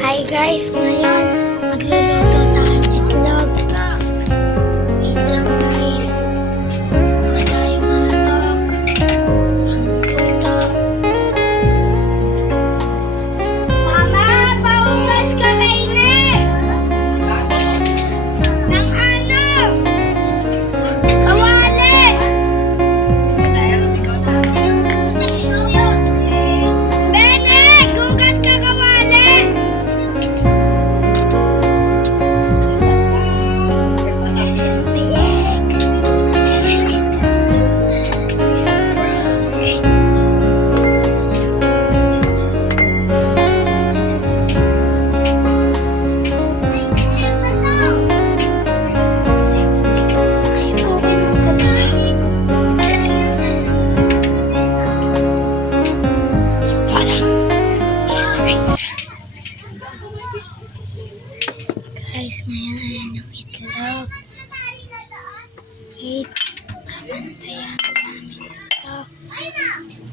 Hi guys, ngayon magluluto tayong itlog. Wait lang guys. Gawa tayong manok. Ang luto. Mama, paugas ka kainin! Ng ano? Kawali! Bene, gugas ka kawali! This is my egg. Ay, uminom ka na. Parang, guys, ngayon ayan yung itlog. Wait, papantayan namin ito.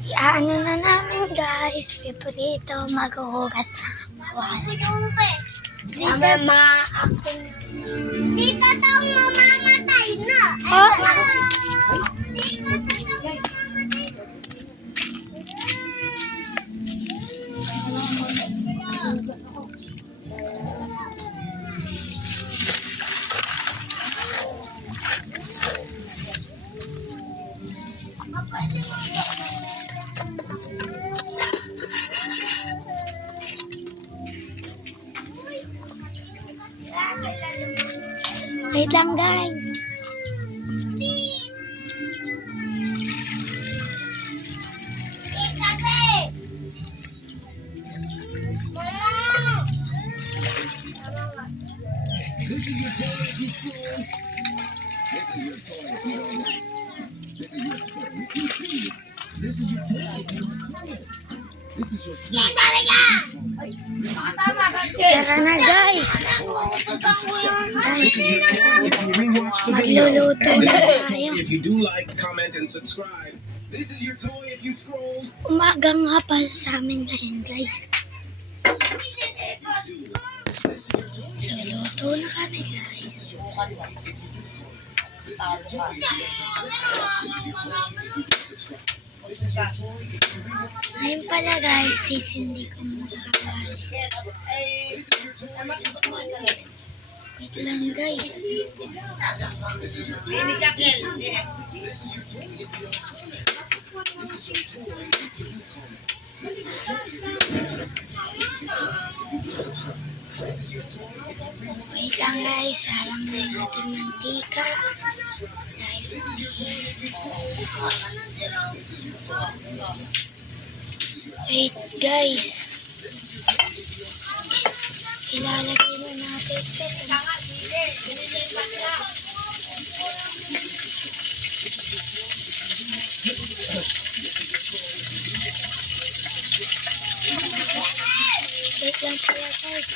Iaano na namin guys, piprito, maghuhugat sa kawali. Dito daw mamamatay na. Wait lang guys. Tara na guys. Guys, magluluto na tayo. If you do like, comment, and subscribe. This is your toy if you scroll. Umaga nga pala sa amin ngayon guys. Luluto na kami guys. Ngayon pala guys, sisindi ko muna kawali. Wait lang guys. Wait lang guys, sarang na yung ating mantika. Wait guys. Ilalagay na natin ito. Wait lang pala guys.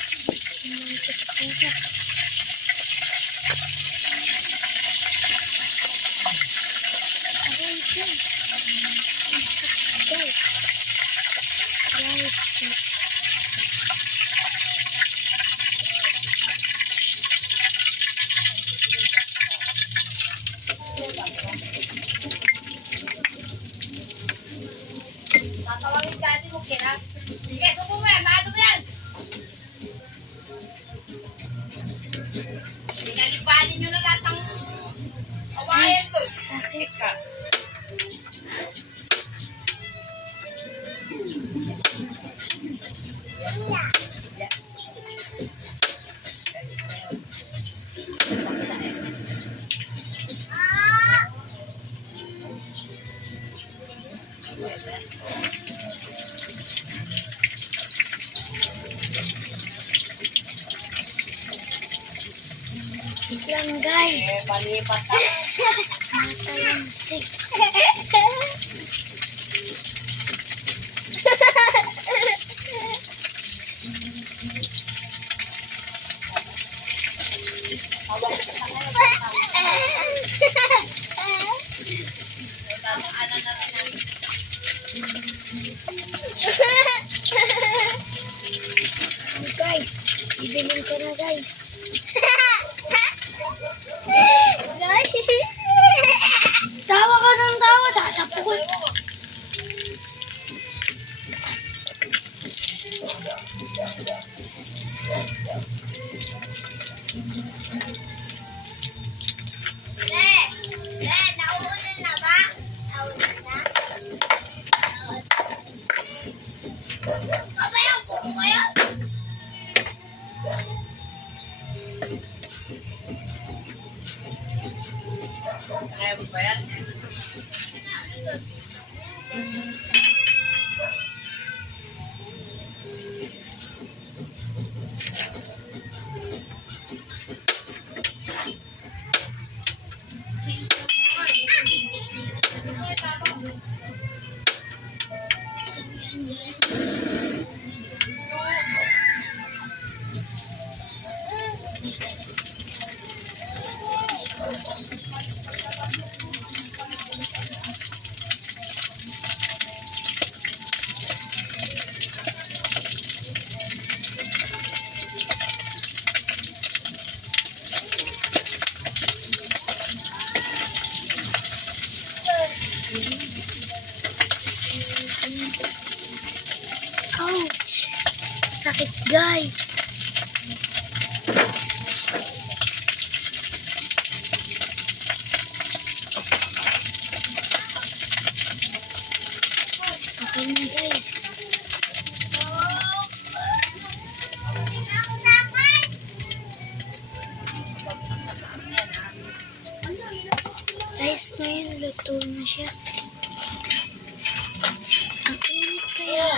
Tatawagin dati mo kina. Sige, suko mo yan. Maado mo yan. Pinalipalin nyo na lahat ng kawain ko. Sakit. Ka. Wait lang guys. Palipat ka. Matalansik. guys. Bibilin ko na guys. Tawa ka ng tawa. Sasapukul. Nauunan na ba? Nauunan na? Aba yung buko ko yun? Kaya mo ba yan? Ouch! Sakit guys. Okay na guys. Guys, ngayon luto na siya. Ang init kaya.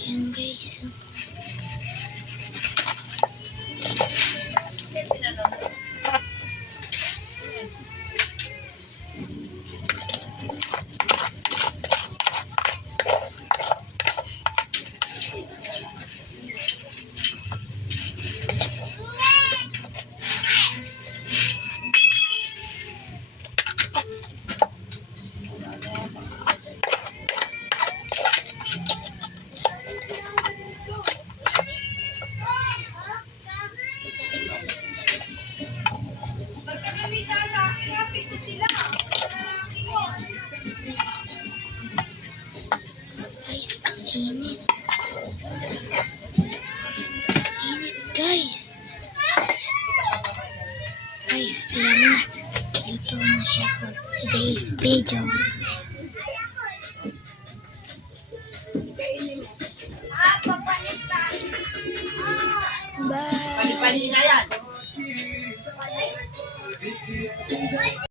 Ayan guys. Guys, ang init. Init guys. Guys, ayan na. Luto na siya for today's video. Bye! Pani-pani na yan.